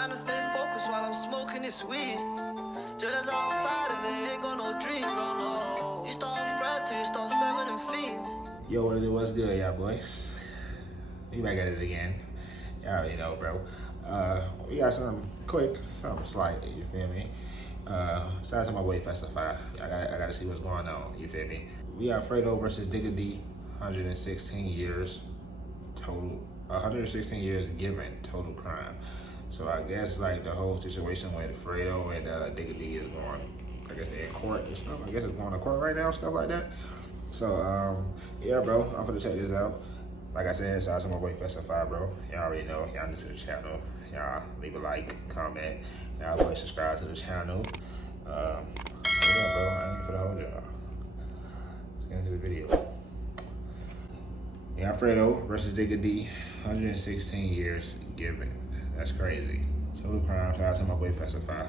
trying to stay focused while I'm smoking this weed. Jealous outside and they ain't got no dream, no. You start fresh till you start serving them fiends. Yo, what it is? What's good, y'all boys? We back at it again. Y'all already know, bro. We got something quick, something slight, you feel me? Shout out to my boy Fesify. I gotta see what's going on, you feel me? We got Fredo versus Digga D, 116 years total, 116 years given total crime. So I guess like the whole situation with Fredo and Digga D is going, I guess they're in court and stuff. I guess it's going to court right now, stuff like that. So yeah, bro, I'm gonna check this out. Like I said, shout out to my boy Fesify, bro. Y'all already know, y'all new to the channel. Y'all leave a like, comment. Y'all go subscribe to the channel. Yeah, bro, I ain't for the whole job. Let's get into the video. Yeah, Fredo versus Digga D, 116 years given. That's crazy. Total crime. Shout out to my boy Fesify.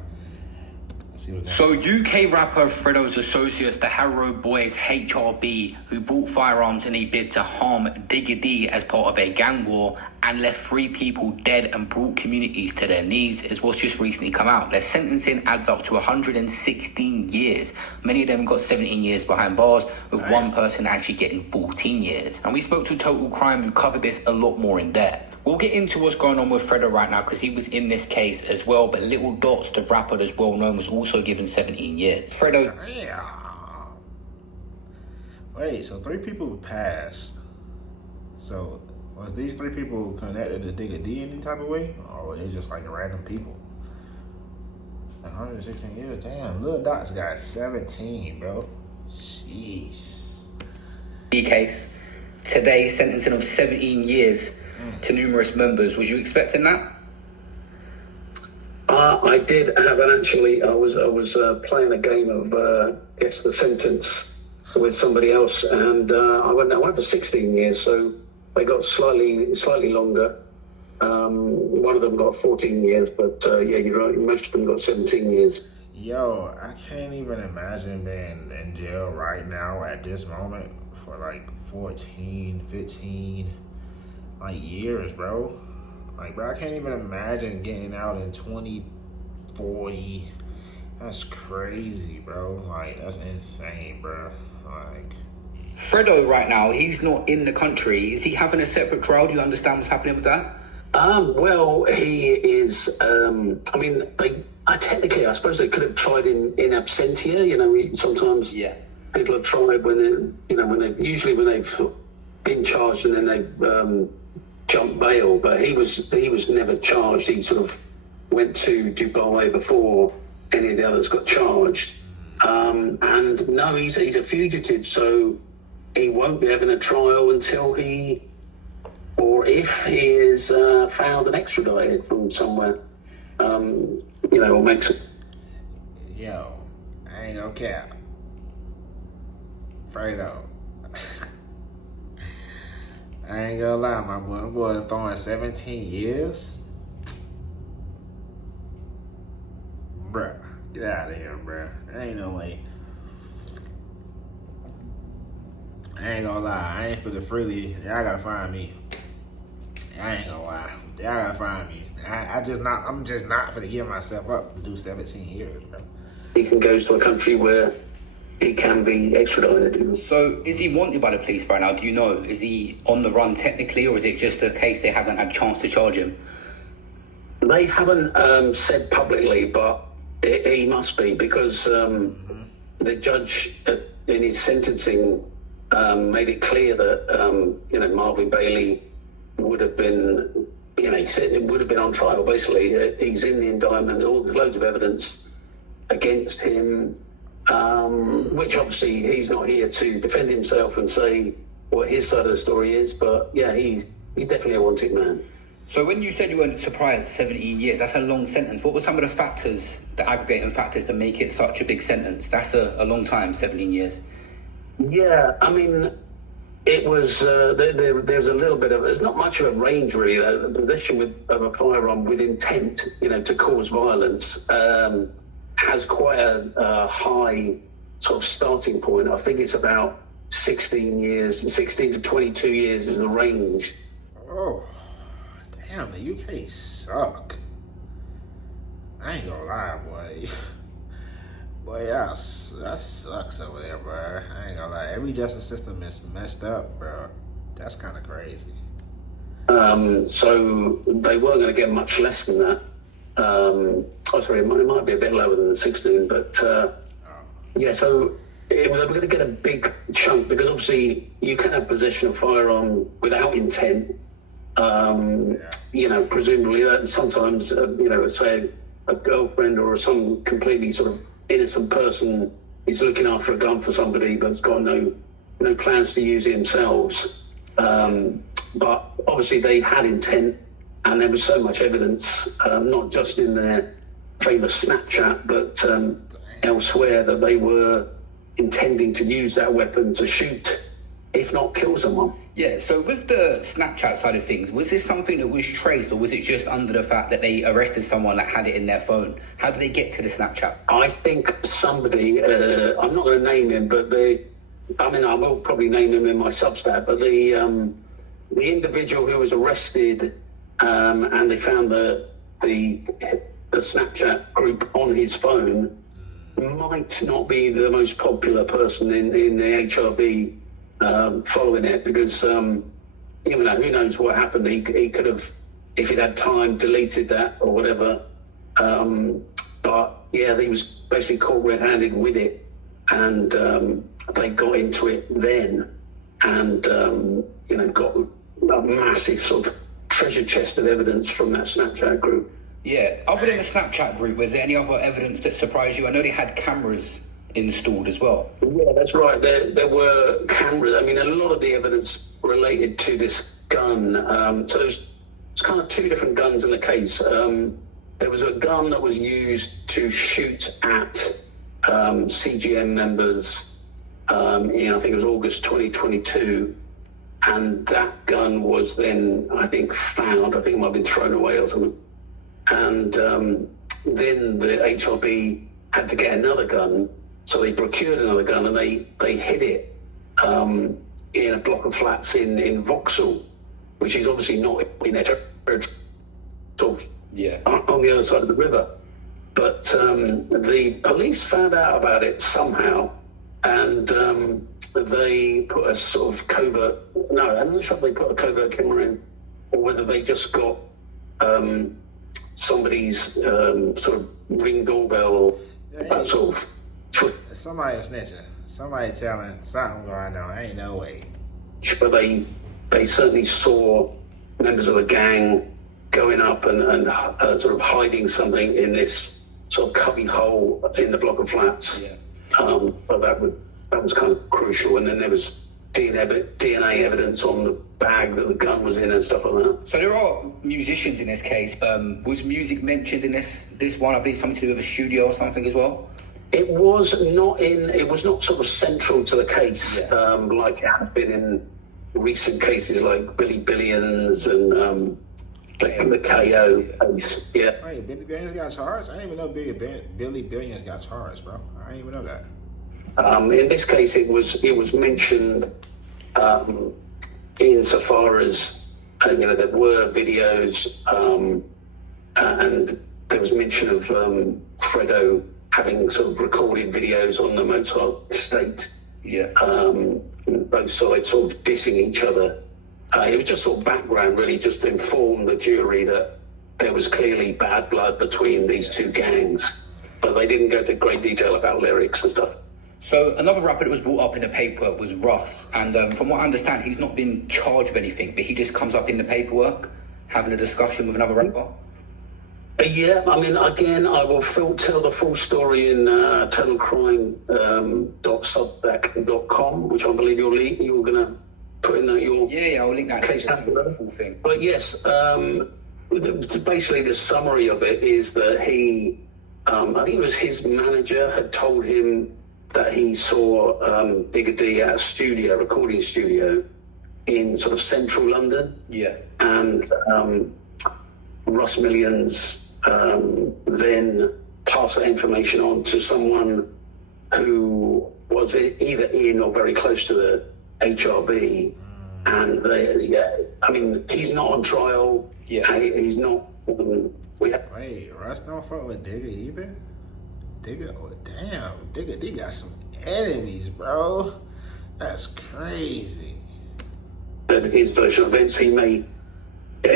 So UK rapper Fredo's associates, the Harrow Boys HRB, who bought firearms in a bid to harm Digga D as part of a gang war and left 3 people dead and brought communities to their knees, is what's just recently come out. Their sentencing adds up to 116 years. Many of them got 17 years behind bars, with one person actually getting 14 years. And we spoke to Total Crime, who covered this a lot more in depth. We'll get into what's going on with Fredo right now because he was in this case as well, but Little Dots, the rapper that's well known, was also given 17 years. Fredo... Damn. Wait, so 3 people passed. So was these 3 people connected to Digga D any type of way? Or were they just like random people? 116 years, damn. Little Dots got 17, bro. Sheesh. Case. Today, sentencing of 17 years to numerous members. Was you expecting that? I did have actually, I was playing a game of guess the sentence with somebody else, and I went for 16 years, so they got slightly longer. One of them got 14 years, but yeah, you're right, most of them got 17 years. Yo, I can't even imagine being in jail right now at this moment for like 14, 15 like years, bro. Like, bro, I can't even imagine getting out in 2040. That's crazy, bro. Like, that's insane, bro. Like, Fredo right now, he's not in the country. Is he having a separate trial? Do you understand what's happening with that? Well, he is. I mean, technically, I suppose they could have tried in absentia. You know, sometimes people have tried when they've been charged and then they've jumped bail. But he was never charged. He sort of went to Dubai before any of the others got charged. And no, he's a fugitive, so he won't be having a trial until he, or if he is found and extradited from somewhere, or Mexico. yo, I ain't gonna cap. Fredo. I ain't gonna lie, my boy. My boy is throwing 17 years. Bruh, get out of here, bruh. There ain't no way. I ain't gonna lie, I ain't feeling freely. Y'all gotta find me. I ain't gonna lie. Y'all gotta find me. I'm just not finna give myself up to do 17 years, bro. He can go to a country where he can be extradited. So is he wanted by the police right now? Do you know? Is he on the run technically, or is it just a case they haven't had a chance to charge him? They haven't said publicly, but he must be, because the judge in his sentencing made it clear that Marvin Bailey would have been, he said it would have been on trial. Basically, he's in the indictment. There's loads of evidence against him, which obviously he's not here to defend himself and say what his side of the story is. But yeah, he's definitely a wanted man. So when you said you weren't surprised, 17 years, that's a long sentence. What were some of the factors, the aggregating factors that make it such a big sentence? That's a long time, 17 years. Yeah, I mean, it was, there's a little bit of, there's not much of a range really. The possession of a firearm with intent, to cause violence, has quite a high sort of starting point. I think it's about 16 to 22 years is the range. Oh, damn, the UK suck. I ain't gonna lie, boy. Boy, that sucks over there, bro. I ain't gonna lie. Every justice system is messed up, bro. That's kind of crazy. So they weren't going to get much less than that. Sorry, it might be a bit lower than the 16, but yeah. So they were going to get a big chunk because obviously you can have possession of firearm without intent. You know, presumably that sometimes you know, say a girlfriend or some completely sort of innocent person is looking after a gun for somebody but's got no plans to use it themselves. But obviously they had intent, and there was so much evidence, not just in their famous Snapchat, but elsewhere, that they were intending to use that weapon to shoot, if not kill someone. Yeah, so with the Snapchat side of things, was this something that was traced, or was it just under the fact that they arrested someone that had it in their phone? How did they get to the Snapchat? I think somebody, I'm not going to name him, but I will probably name him in my Substack, but the individual who was arrested, and they found the Snapchat group on his phone, might not be the most popular person in the HRB following it, because you know, who knows what happened. He could have, if he'd had time, deleted that or whatever. But yeah, he was basically caught red-handed with it, and they got into it then, and you know, got a massive sort of treasure chest of evidence from that Snapchat group. Yeah, other than the Snapchat group, was there any other evidence that surprised you? I know they had cameras installed as well. Yeah, that's right. There were cameras. I mean, a lot of the evidence related to this gun. So there's kind of two different guns in the case. There was a gun that was used to shoot at CGM members in, I think it was August 2022. And that gun was then, I think, found. I think it might have been thrown away or something. And then the HRB had to get another gun. So they procured another gun, and they hid it in a block of flats in Vauxhall, which is obviously not in their territory, sort of on the other side of the river. But the police found out about it somehow, and they put a sort of covert. No, I'm not sure if they put a covert camera in, or whether they just got somebody's sort of ring doorbell or that sort of. Somebody was snitching. Somebody telling something going on. Ain't no way. But they certainly saw members of a gang going up and sort of hiding something in this sort of cubby hole in the block of flats. Yeah. But that was kind of crucial. And then there was DNA evidence on the bag that the gun was in and stuff like that. So there are musicians in this case. Was music mentioned in this one? I believe something to do with a studio or something as well. It was not sort of central to the case, like it had been in recent cases like Billy Billions and the KO case. Yeah. Hey, Billy Billions got charged? I didn't even know Billy Billions got charged, bro. I didn't even know that. In this case, it was mentioned insofar as you know, there were videos and there was mention of Fredo having sort of recorded videos on the Mozart estate. Yeah. Both sides sort of dissing each other. It was just sort of background, really, just to inform the jury that there was clearly bad blood between these two gangs. But they didn't go into great detail about lyrics and stuff. So another rapper that was brought up in the paper was Russ. And from what I understand, he's not been charged with anything, but he just comes up in the paperwork having a discussion with another rapper. Yeah, I mean, again, I will tell the full story in totalcrime.substack.com, which I believe you're going to put in your I'll link that case the full thing. But yes, basically the summary of it is that he, I think it was his manager had told him that he saw Digga D at a recording studio in sort of central London. Yeah. And Russ Millions then passed that information on to someone who was either in or very close to the HRB. And I mean, he's not on trial. Yeah. He's not Wait, Russ don't fuck with Digga either? Digga, oh, damn, Digga D got some enemies, bro. That's crazy. His version of events, he may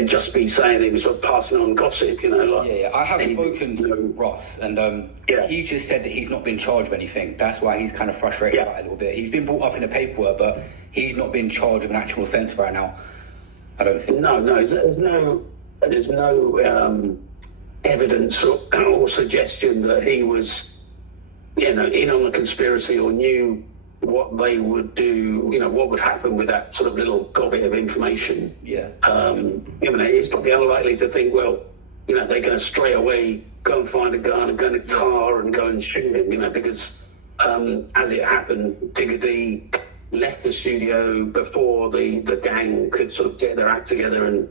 just be saying he was sort of passing on gossip, you know. Like, yeah, I have spoken to Ross, and he just said that he's not been charged with anything. That's why he's kind of frustrated about it a little bit. He's been brought up in the paperwork, but he's not been charged with an actual offence right now. I don't think. No, there's no evidence or suggestion that he was, in on the conspiracy or knew what they would do, what would happen with that sort of little gobbit of information. Yeah. It's probably unlikely to think, well, they're going to straight away go and find a gun and go in a car and go and shoot him, because as it happened, Digga D left the studio before the gang could sort of get their act together and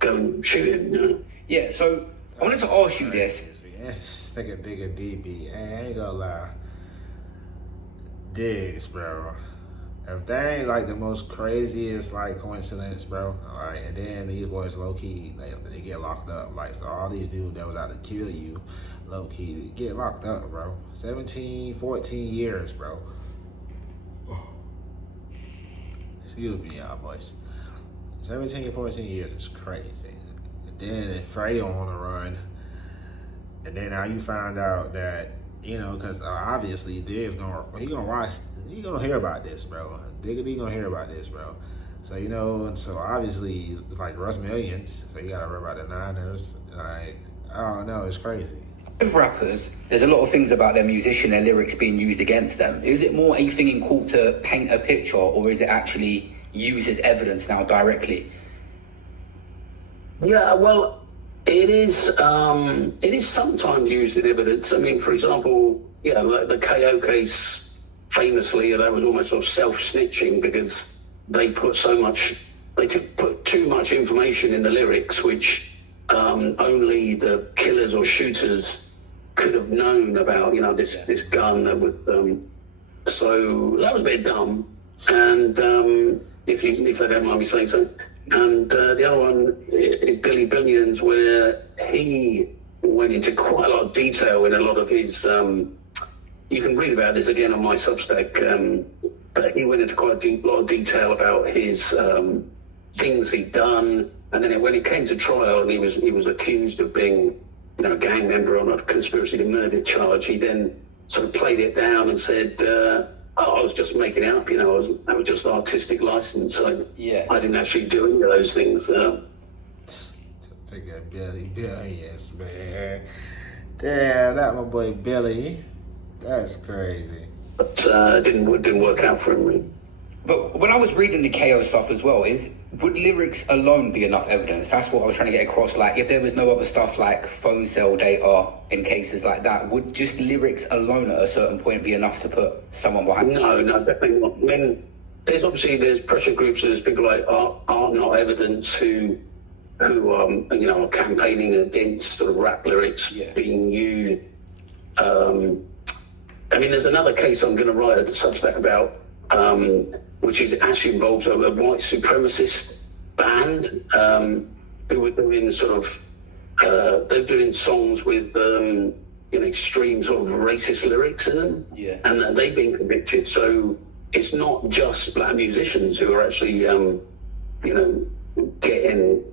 go and shoot him. Yeah, so I wanted to ask you this. It's like a Digga D beat. I ain't gonna lie. Diggs, bro. If that ain't like the most craziest like coincidence, bro. Alright, and then these boys low key, they get locked up. Like, so all these dudes that was out to kill you, low key, they get locked up, bro. 17, 14 years, bro. Excuse me, y'all boys. 17, 14 years is crazy. And then Fredo on the run. And then now you find out that, because obviously Diggs he gonna hear about this, bro. Digga D gonna hear about this, bro. So, and so obviously it's like Russ Millions. So you gotta worry about the Niners. Like, I don't know, it's crazy. With rappers, there's a lot of things about their musician, their lyrics being used against them. Is it more a thing in court to paint a picture, or is it actually used as evidence now directly? Yeah, well, it is sometimes used in evidence. I mean, for example, like the KO case, famously, that was almost sort of self-snitching because they put too much information in the lyrics, which only the killers or shooters could have known about, this gun that would, so that was a bit dumb. And if they don't mind me saying so. And the other one is Billy Billions, where he went into quite a lot of detail in a lot of his, you can read about this again on my Substack, but he went into quite a lot of detail about his things he'd done. And then when it came to trial and he was accused of being, a gang member on a conspiracy to murder charge, he then sort of played it down and said, I was just making it up, that was just artistic license. I didn't actually do any of those things. Take a Billy Billions, man. Damn, that my boy Billy. That's crazy. But it didn't work out for him, really. But when I was reading the KO stuff as well, would lyrics alone be enough evidence? That's what I was trying to get across. Like, if there was no other stuff like phone cell data in cases like that, would just lyrics alone at a certain point be enough to put someone behind? No, definitely not. I mean, there's pressure groups, there's people like Art Not Evidence who are campaigning against sort of rap lyrics being used. I mean, there's another case I'm going to write at the Substack about, which actually involves a white supremacist band who were doing they're doing songs with extreme sort of racist lyrics in them, and they've been convicted. So it's not just black musicians who are actually getting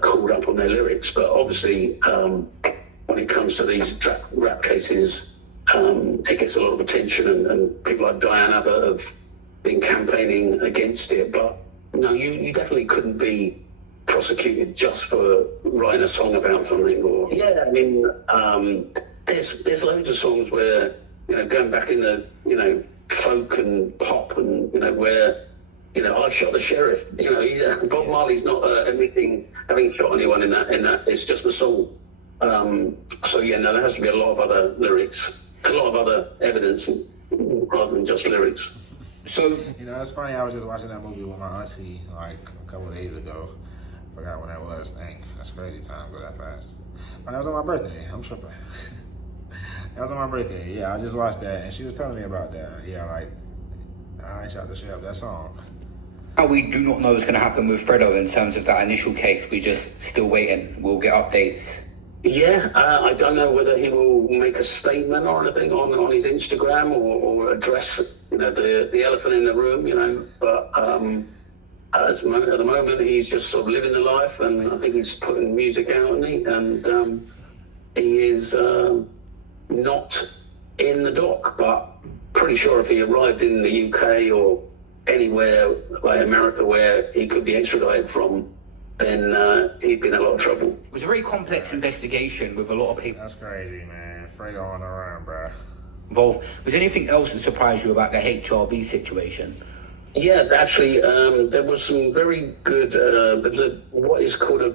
called up on their lyrics, but obviously when it comes to these rap cases, it gets a lot of attention, and people like Diane Abbott have been campaigning against it. But no, you definitely couldn't be prosecuted just for writing a song about something. Or I mean, there's loads of songs where going back in the folk and pop and where I shot the sheriff. Bob Marley's not anything having shot anyone in that. It's just a song. There has to be a lot of other lyrics, a lot of other evidence rather than just lyrics. So it's funny. I was just watching that movie with my auntie like a couple of days ago. Forgot when that was. Dang, that's crazy. Time go that fast. But that was on my birthday. I'm tripping. That was on my birthday. Yeah, I just watched that, and she was telling me about that. Yeah, like I shot the shit up that song. We do not know what's going to happen with Fredo in terms of that initial case. We're just still waiting. We'll get updates Yeah, I don't know whether he will make a statement or anything on his Instagram or address, the elephant in the room, But at the moment, he's just sort of living the life, and I think he's putting music out, and he is not in the dock, but pretty sure if he arrived in the UK or anywhere like America where he could be extradited from, then he'd be in a lot of trouble. It was a very complex investigation with a lot of people. That's crazy, man. Fredo on the run, bro. Involved. Was there anything else that surprised you about the HRB situation? Yeah, actually, there was some very good. There was what is called a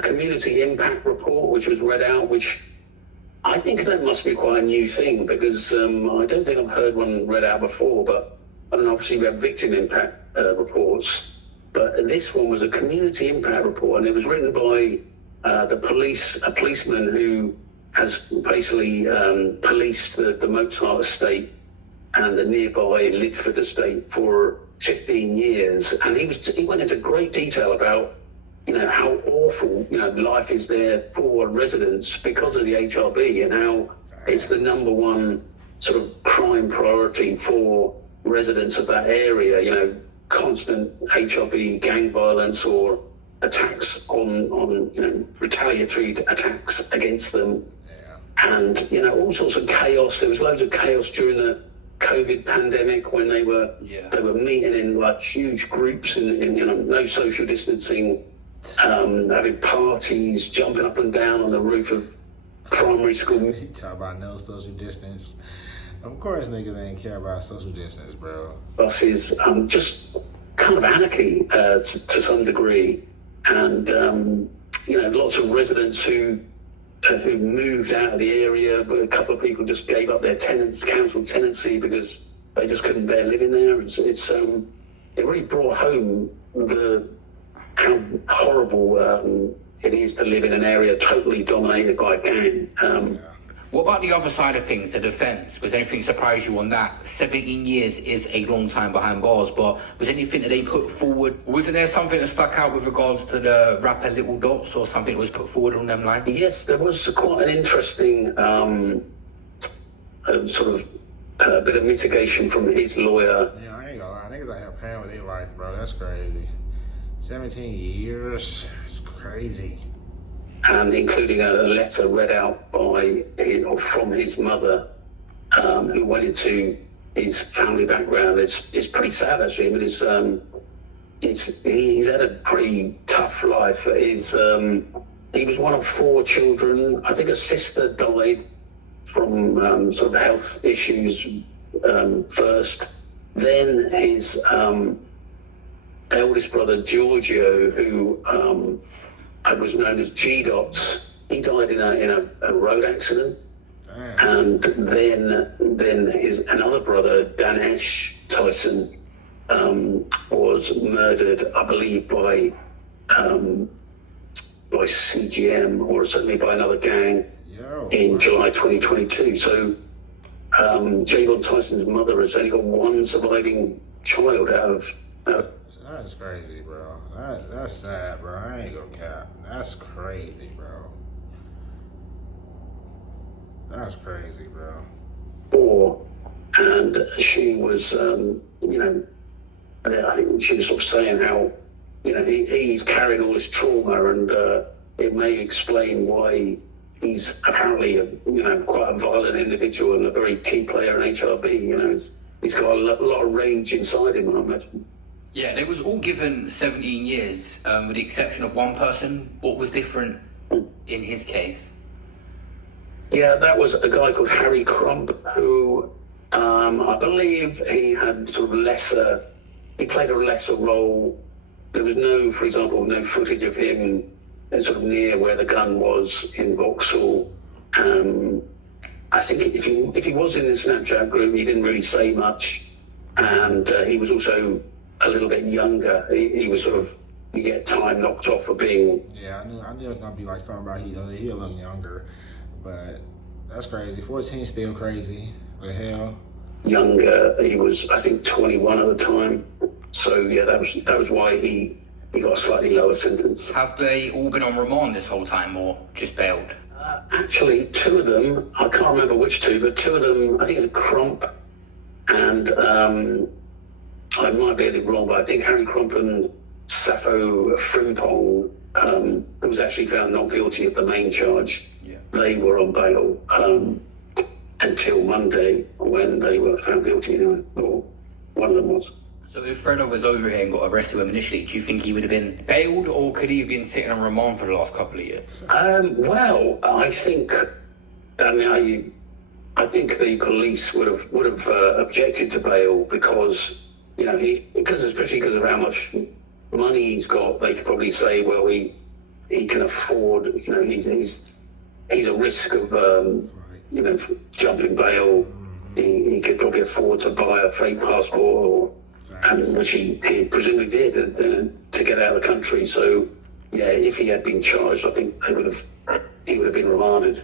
community impact report, which was read out. Which I think that must be quite a new thing because I don't think I've heard one read out before. But I mean, obviously we have victim impact reports. But this one was a community impact report, and it was written by a policeman who has basically policed the Mozart estate and the nearby Lidford estate for 15 years. And he went into great detail about, how awful, life is there for residents because of the HRB and how it's the number one sort of crime priority for residents of that area, constant HRB gang violence or attacks on retaliatory attacks against them. Yeah. And, all sorts of chaos. There was loads of chaos during the COVID pandemic when they were meeting in like huge groups in no social distancing, having parties, jumping up and down on the roof of primary school. You talk about no social distance. Of course niggas ain't care about social distance, bro. Buses, just kind of anarchy to some degree. And, lots of residents who moved out of the area, but a couple of people just gave up their council tenancy because they just couldn't bear living there. It really brought home how horrible it is to live in an area totally dominated by a gang. What about the other side of things, the defence? Was anything surprise you on that? 17 years is a long time behind bars, but was anything that they put forward? Wasn't there something that stuck out with regards to the rapper Little Dots or something that was put forward on them lines? Yes, there was quite an interesting sort of bit of mitigation from his lawyer. Yeah, I ain't gonna lie. Niggas out here paying with their life, bro. That's crazy. 17 years. It's crazy. And including a letter read out from his mother, who went into his family background. It's pretty sad actually. I mean, he's had a pretty tough life. He was one of 4 children. I think a sister died from sort of health issues first. Then his eldest brother Giorgio, who was known as G-Dots. He died in a road accident. Damn. And then his another brother, Danesh Tyson, was murdered, I believe, by CGM or certainly by another gang in July 2022. So J-Rod Tyson's mother has only got one surviving child out of That's crazy, bro. That's sad, bro. I ain't gonna cap. That's crazy, bro. That's crazy, bro. 4, and she was, I think she was sort of saying how, he's carrying all this trauma, and it may explain why he's apparently, quite a violent individual and a very key player in HRB. He's got a lot of rage inside him, I imagine. Yeah, they was all given 17 years, with the exception of one person. What was different in his case? Yeah, that was a guy called Harry Crump, who I believe he had sort of he played a lesser role. There was for example, no footage of him sort of near where the gun was in Vauxhall. I think if he was in the Snapchat group, he didn't really say much. And he was also a little bit younger. He was sort of, you get time knocked off for being... Yeah, I knew it was going to be like something about he a little younger, but that's crazy. 14 still crazy. What the hell? Younger. He was, I think, 21 at the time. So yeah, that was why he he got a slightly lower sentence. Have they all been on remand this whole time, or just bailed? Actually, two of them, I can't remember which two, but two of them, I think Crump and I might be getting it wrong, but I think Harry Crump and Sappho Frimpong, who was actually found not guilty of the main charge, they were on bail until Monday when they were found guilty, or one of them was. So if Fredo was over here and got arrested with him initially, do you think he would have been bailed, or could he have been sitting on remand for the last couple of years? Well, I think the police would have objected to bail because especially because of how much money he's got. They could probably say, well, he can afford. He's a risk of jumping bail. He could probably afford to buy a fake passport, which he presumably did to get out of the country. So, yeah, if he had been charged, I think he would have been remanded.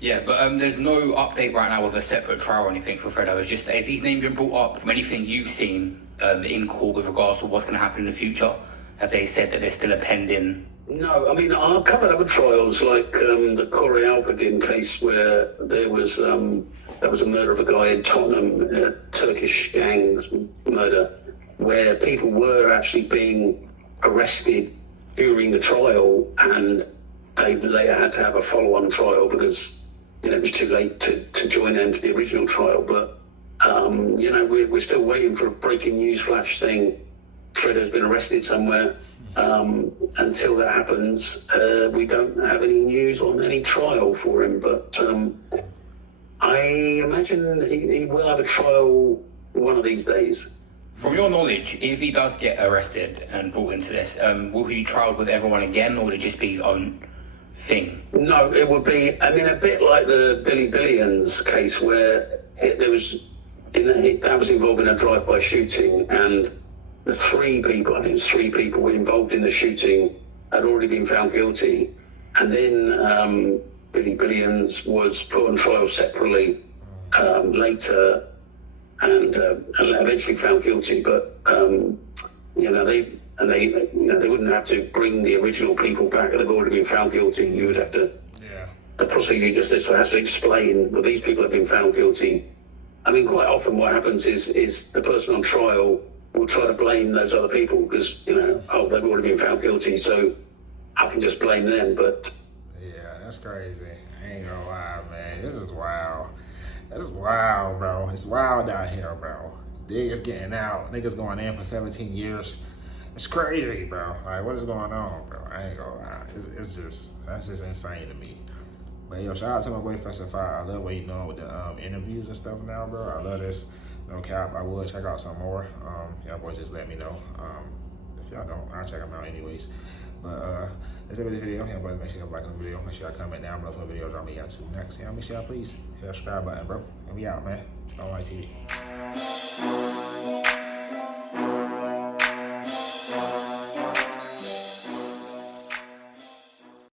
Yeah, but there's no update right now with a separate trial or anything for Fredo. It's just, has his name been brought up from anything you've seen in court with regards to what's going to happen in the future? Have they said that there's still a pending? No, I mean, I've covered other trials like the Corey Alperdin case where there was a murder of a guy in Tottenham, a Turkish gang's murder, where people were actually being arrested during the trial, and they later had to have a follow-on trial because it was too late to join them to the original trial. But we're still waiting for a breaking news flash saying Fredo's been arrested somewhere. Until that happens, we don't have any news on any trial for him. But I imagine he will have a trial one of these days. From your knowledge, if he does get arrested and brought into this, will he be trialed with everyone again, or will it just be his own thing? No, it would be, a bit like the Billy Billions case where that was involved in a drive-by shooting, and the three people involved in the shooting had already been found guilty, and then Billy Billions was put on trial separately later and eventually found guilty, but they wouldn't have to bring the original people back that have already been found guilty. You would have to, the prosecutor just has to explain that these people have been found guilty. I mean, quite often what happens is the person on trial will try to blame those other people because, they've already been found guilty, so I can just blame them, but... Yeah, that's crazy. I ain't gonna lie, man. This is wild. That's wild, bro. It's wild out here, bro. Niggas getting out. Niggas going in for 17 years. It's crazy, bro. Like, what is going on, bro? I ain't gonna lie. That's just insane to me. But yo, shout out to my boy Fesify. I love what he doing with the interviews and stuff now, bro. I love this. No cap. I would check out some more. Y'all boys just let me know. If y'all don't, I'll check them out anyways. But that's it for this video. Y'all boys make sure y'all like the video. Make sure y'all comment down below for videos on me out too next. Y'all make sure y'all please hit that subscribe button, bro. And we out, man. Stone Light TV.